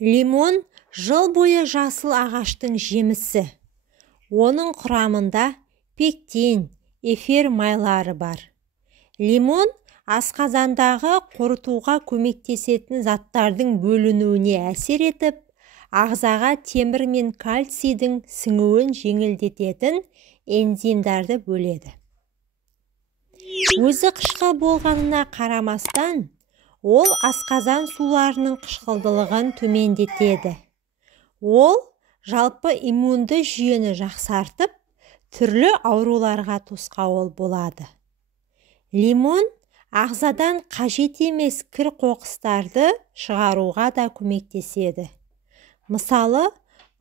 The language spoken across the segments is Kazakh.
Лимон жыл бойы жасыл ағаштың жемісі. Оның құрамында пектин, эфир майлары бар. Лимон асқазандағы қорытуға көмектесетін заттардың бөлінуіне әсер етіп, ағзаға темір мен кальцийдің сіңуін жеңілдететін энзимдарды бөледі. Өзі қышқыл болғанына қарамастан, ол асқазан суларының қышқылдылығын төмендетеді. Ол жалпы иммунды жүйені жақсартып, түрлі ауруларға тосқауыл болады. Лимон ағзадан қажет емес кір қоқыстарды шығаруға да көмектеседі. Мысалы,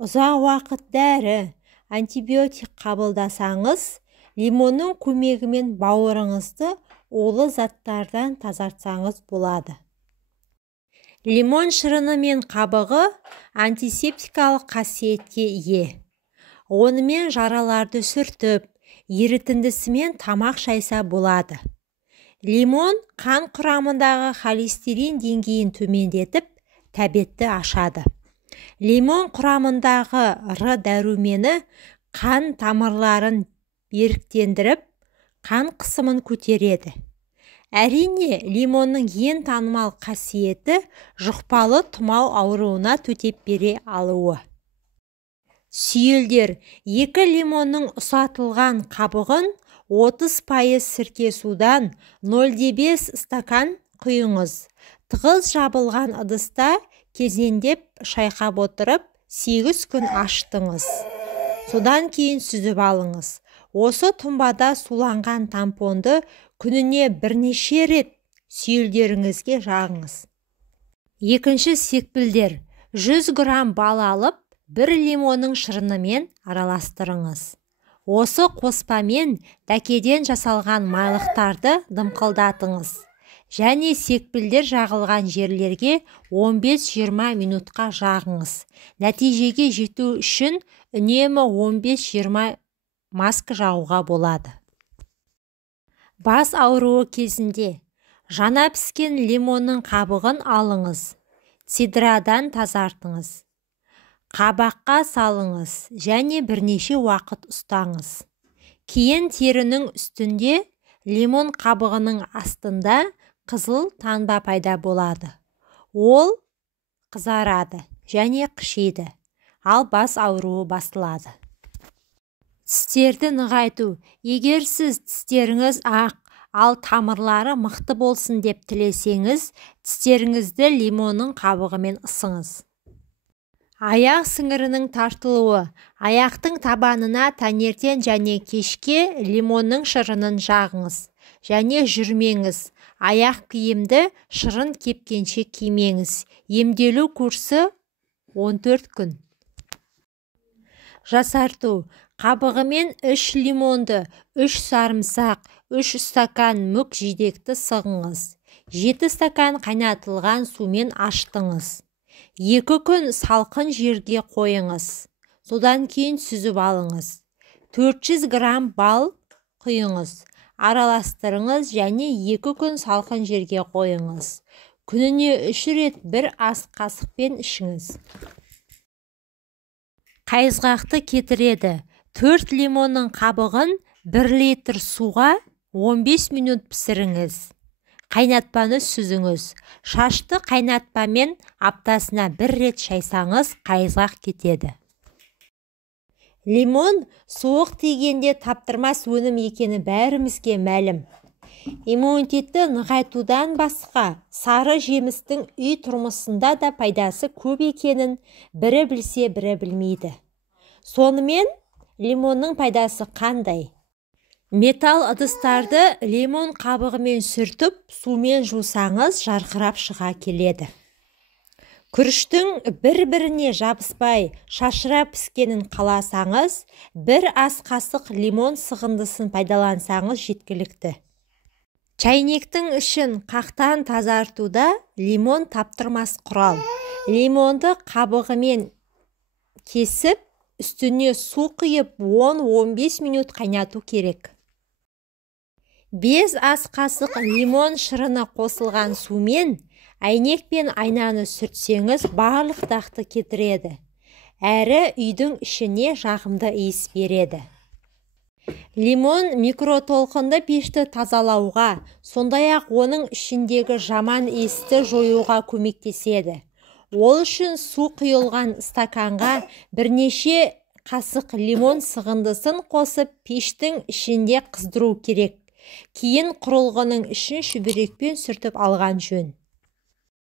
ұзақ уақыт дәрі, антибиотик қабылдасаңыз, лимонның көмегімен бауырыңызды улы заттардан тазартсаңыз болады. Лимон шырыны мен қабығы антисептикалық қасиетке ие. Онымен жараларды сүртіп, ерітіндісімен тамақ шайса болады. Лимон қан құрамындағы холестерин деңгейін төмендетіп, тәбетті ашады. Лимон құрамындағы Р дәрумені қан тамырларын беріктендіріп, қан қысымын көтереді. Әрине, лимонның ең танымал қасиеті жұқпалы тұмау ауруына төтеп бере алуы. Сүйелдер, 2 лимонның ұсатылған қабығын 30% сірке судан 0,5 стакан құйыңыз. Тығыз жабылған ыдыста кезеңдеп шайқап отырып, 8 күн аштыңыз. Содан кейін сүзіп алыңыз. Осы тұнбада суланған тампонды күніне бірнеше рет сүйелдеріңізге жағыңыз. Екінші секпілдер. 100 грамм бал алып, 1 лимонның шырынымен араластырыңыз. Осы қоспамен дәкеден жасалған майлықтарды дымқылдатыңыз. Және секпілдер жағылған жерлерге 15-20 минутқа жағыңыз. Нәтижеге жету үшін үнемі 15-20 маска жағуға болады. Бас ауруы кезінде жана піскен лимонның қабығын алыңыз. Сидрадан тазартыңыз. Қабаққа салыңыз және бірнеше уақыт ұстаңыз. Кейін терінің үстінде лимон қабығының астында қызыл таңба пайда болады. Ол қызарады және қышиды, ал бас ауруы басылады. Тістерді нығайту. Егер сіз тістеріңіз ақ, ал тамырлары мықты болсын деп тілесеңіз, тістеріңізді лимонның қабығымен ысыңыз. Аяқ сіңірінің тартылуы. Аяқтың табанына таңертең және кешке лимонның шырынын жағыңыз. Және жүрмеңіз. Аяқ киімді шырын кепкенше кимеңіз. Емделу курсы 14 күн. Жасарту. Қабығымен 3 лимонды, 3 сарымсақ, 3 стакан мүк жидекті сығыңыз. 7 стакан қайнатылған сумен аштыңыз. 2 күн салқын жерге қойыңыз. Содан кейін сүзіп алыңыз. 400 грамм бал құйыңыз. Араластырыңыз және 2 күн салқын жерге қойыңыз. Күніне 3 рет 1 ас қасықпен ішіңіз. Қайызғақты кетіреді. 4 лимонның қабығын 1 литр суға 15 минут пісіріңіз. Қайнатпаны сүзіңіз. Шашты қайнатпамен аптасына 1 рет шайсаңыз, қайызғақ кетеді. Лимон суық тигенде таптырмас өнім екені бәрімізге мәлім. Иммунитетті нығайтудан басқа, сары жемістің үй тұрмысында да пайдасы көп екенін бірі білсе, бірі білмейді. Сонымен, лимонның пайдасы қандай? Металл ыдыстарды лимон қабығымен сүртіп, сумен жусаңыз жарқырап шыға келеді. Күріштің бір-біріне жабыспай, шашырап піскенін қаласаңыз, 1 ас қасық лимон сығындысын пайдалансаңыз жеткілікті. Чайнектің ішін қақтан тазартуда лимон таптырмас құрал. Лимонды қабығымен кесіп, үстіне су құйып 10-15 минут қайнату керек. 5 ас қасық лимон шырыны қосылған сумен Әйнек пен айнаны сүртсеңіз, барлық дақты кетіреді. Әрі үйдің ішіне жағымды иіс береді. Лимон микротолқынды пешті тазалауға, сондай-ақ оның ішіндегі жаман иісті жоюға көмектеседі. Ол үшін су құйылған стаканға бірнеше қасық лимон сығындысын қосып, пештің ішінде қыздыру керек. Кейін құрылғының ішін шүберекпен сүртіп алған жөн.